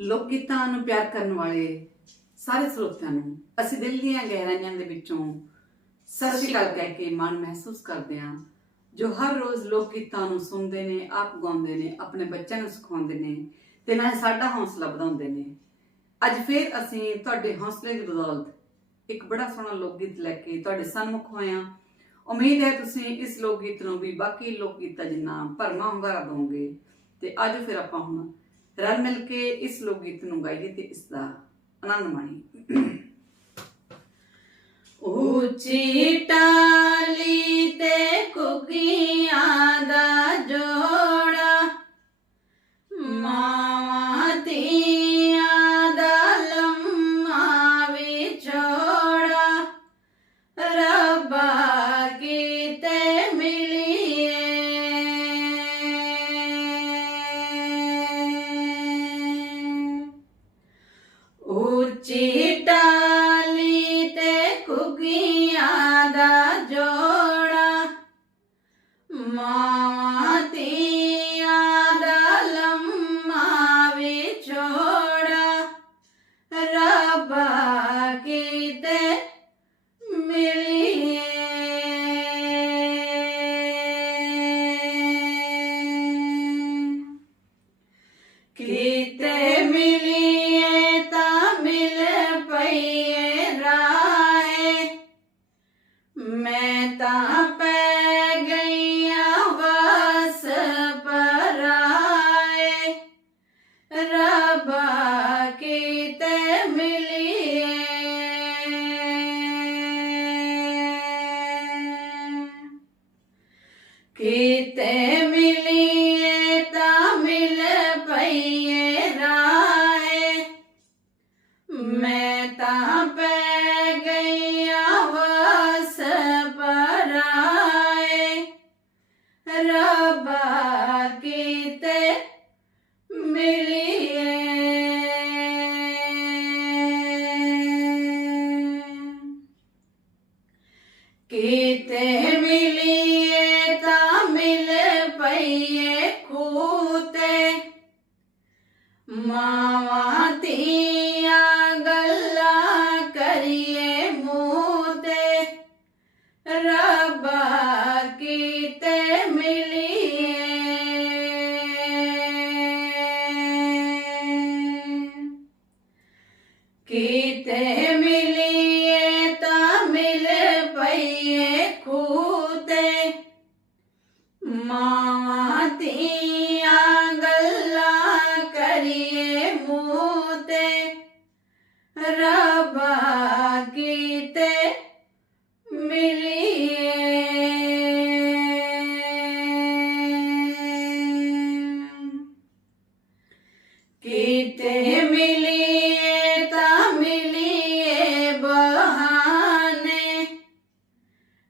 ਲੋਕ ਗੀਤਾਂ ਨੂੰ ਪਿਆਰ ਕਰਨ ਵਾਲੇ ਸਾਰੇ ਸਰੋਤਿਆਂ ਨੂੰ, ਅਸੀਂ ਦਿਲ ਦੀਆਂ ਗਹਿਰਾਈਆਂ ਦੇ ਵਿੱਚੋਂ ਸਤਿ ਸ਼੍ਰੀ ਅਕਾਲ ਕਹਿ ਕੇ ਮਨ ਮਹਿਸੂਸ ਕਰਦੇ ਹਾਂ, ਜੋ ਹਰ ਰੋਜ਼ ਲੋਕ ਗੀਤਾਂ ਨੂੰ ਸੁਣਦੇ ਨੇ, ਆਪ ਗਾਉਂਦੇ ਨੇ, ਆਪਣੇ ਬੱਚਿਆਂ ਨੂੰ ਸਿਖਾਉਂਦੇ ਨੇ ਤੇ ਨਾਲ ਸਾਡਾ ਹੌਸਲਾ ਵਧਾਉਂਦੇ ਨੇ। ਅੱਜ ਫੇਰ ਅਸੀਂ ਤੁਹਾਡੇ ਹੌਸਲੇ ਦੀ ਬਦੌਲਤ ਇੱਕ ਬੜਾ ਸੋਹਣਾ ਲੋਕ ਗੀਤ ਲੈ ਕੇ ਤੁਹਾਡੇ ਸਨਮੁਖ ਹੋਏ ਹਾਂ। ਉਮੀਦ ਹੈ ਤੁਸੀਂ ਇਸ ਲੋਕ ਗੀਤ ਨੂੰ ਵੀ ਬਾਕੀ ਲੋਕ ਗੀਤਾਂ ਜਿੰਨਾ ਭਰਮਾ ਹੁੰਗਾਰਾ ਦੋਗੇ ਤੇ ਅੱਜ ਫਿਰ ਆਪਾਂ ਹੁਣ ਰਲ ਮਿਲ ਕੇ ਇਸ ਲੋਕ ਗੀਤ ਨੂੰ ਗਾਈਏ ਤੇ ਇਸ ਦਾ ਆਨੰਦ ਮਾਣੀਏ ਉੱਚੀ ਟਾਲੀ ਤੇ ਕੁਕੀਆਂ ਦਾ ਜੋੜਾ ਮਾਵਾਂ ਧੀਆਂ ਦਾ ਲੰਮਾ ਵਿਛੋੜਾ ਉੱਚੀ ਟਾਲੀ ਤੇ ਕੁਕੀਆਂ ਦਾ ਜੋੜਾ ਮਾਵਾਂ ਧੀਆਂ ਦਾ ਲੰਮਾ ਵਿਛੋੜਾ ਰੱਬਾ ਕੀਤੇ ਮਿਲੀਏ ਕਿਤੇ ते मिलिए तामिल पइए राय। मैं ता पे गैया पराए रबा कीते मिलिए कीते ಮಾವಾತಿಯ ಗಲ್ಲ ಕರಿಯೇ ಮೂತೆ ರಬ್ಬ ಕೀತೆ ಮಿಲಿಯೇ ಕೀತೆ ಮಿಲಿಯೇ ತಮಿಳ ಪೈಯೇ ಕೂತೆ ಮಾವಾತಿಯ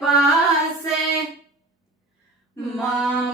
પાસે મા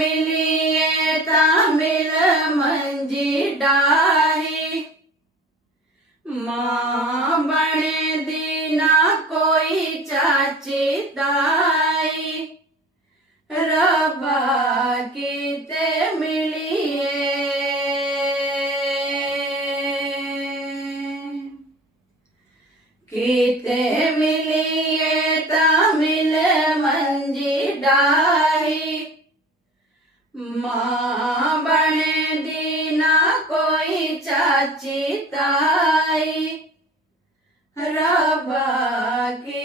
ਕੀਤੇ माँ बन दीना कोई चाची ताई। रबा की